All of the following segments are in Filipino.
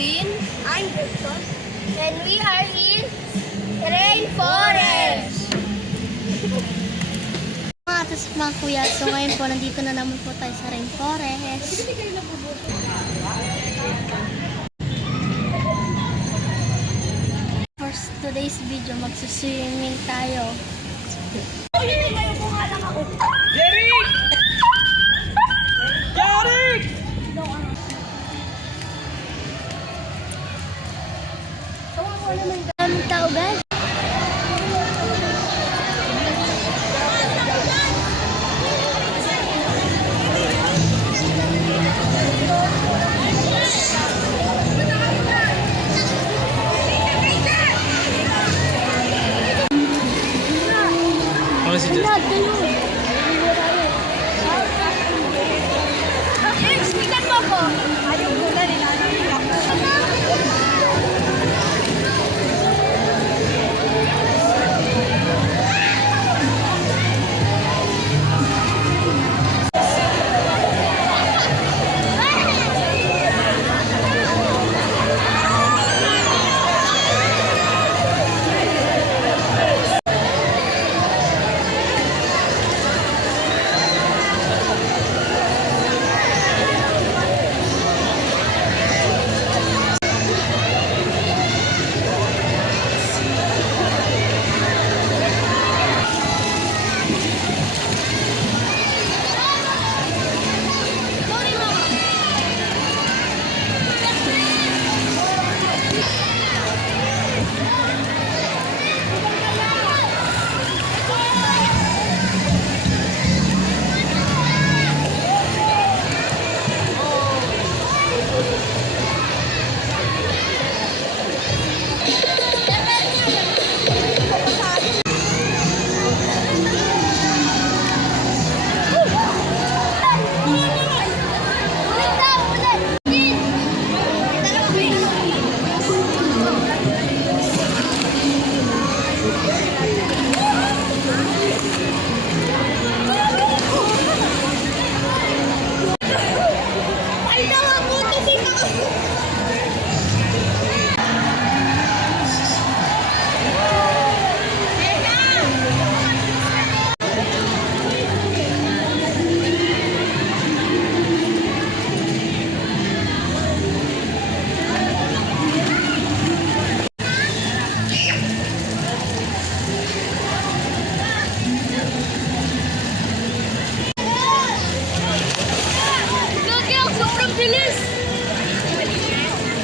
Alvin. I'm Wilson. And we are in Rainforest. Mga kuya, so ngayon po, nandito na naman po tayo sa Rainforest. For today's video, magsuswimming tayo. Jeric! Jeric! Ang tao, guys. Ano si Jess? Speakan mo ko. Ayaw ko na nila.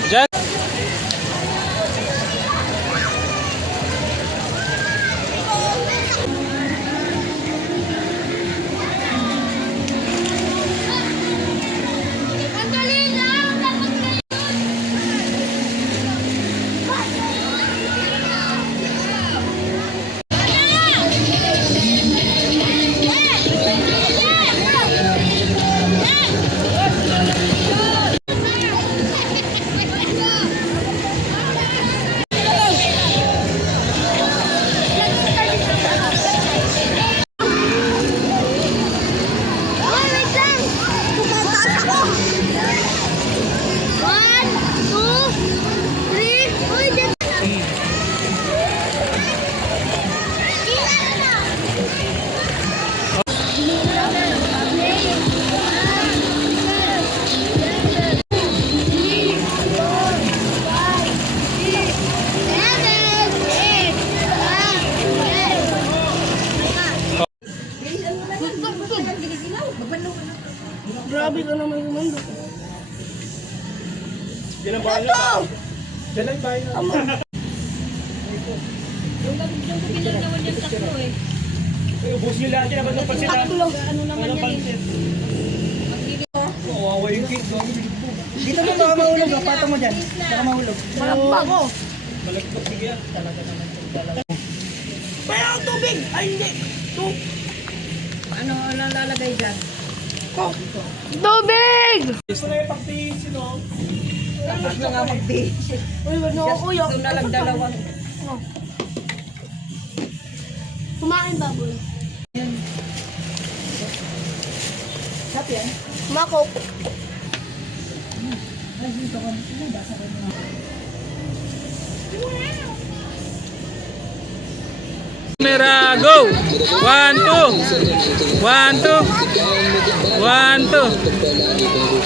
Jess? Grabe ka naman yung mundo. Yan ang bahay na. Yan ang bahay na. Yung pinagawa niyang takbo eh. Ubus nyo lahat yan. Ano pansit ha? Ano naman yan eh. Kawawa yung cake. Dito mo baka mahulog, pato mo dyan. Baka mahulog. Malagpag ko. Malagpag sige yan. Talaga naman yung dalawa. Kaya ang tubig! Ay hindi! Ano lalagay dyan? Tubig! Gusto na yung pagtiisin o. Tapos na nga mag-beach. Uy, wag na ako kuya. Doon na lang dalawang. Kumain baboy. Sarap yan. Mako. Camera, go! 1, 2. 1, 2. 1, 2.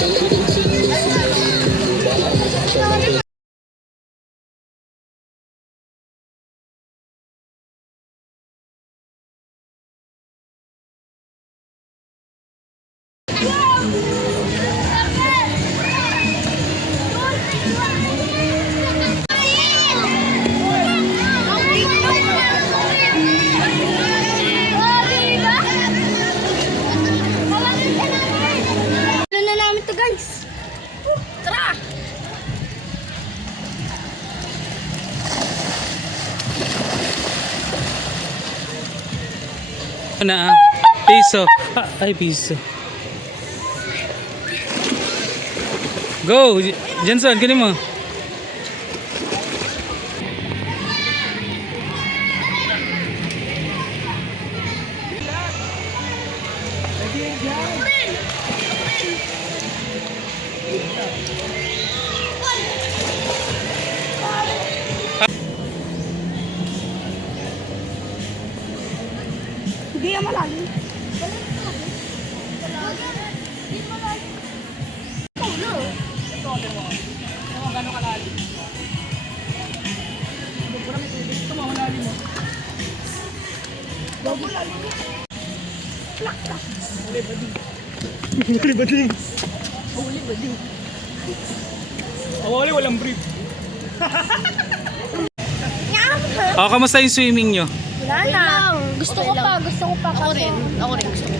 Ano na namin to guys? Tara! Na, piso. Ay, piso. Go! Jensen, kunin mo. Hindi yan malalim. Huli bading. Awali walang brief. Oh, kamusta yung swimming nyo? Wala na. Gusto ko pa. Ako rin gusto ko.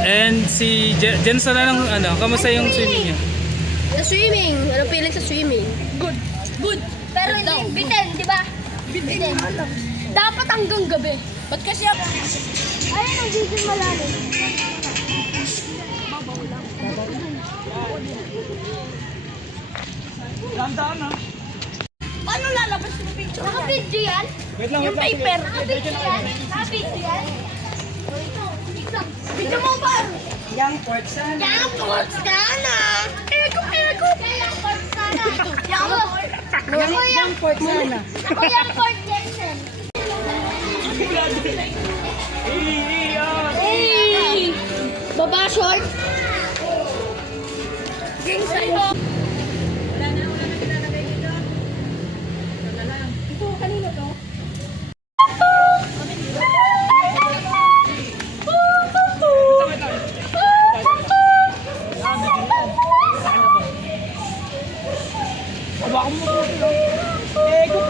And si Jensen na lang, ano, kamusta yung swimming nyo? Sa swimming. Ano feeling sa swimming? Good. Pero hindi bitin, di ba? Bitin. Dapat hanggang gabi. Ba't kasi ako? Ayun, ang video malalim. Dahan-dahan na. Paano lalabas yung picture? Naka-video yan? Wait lang, Yung wait lang. paper. Naka-video yan? Naka-video yan? Video mo ba? Young pork sana. Yang pork sana. Eko. Yang pork sana. Young pork sana. Ako yung pork Jackson. Hey! Baba short. Ging sa'yo. Ito, kanina to? Hawakan mo. Eh, go,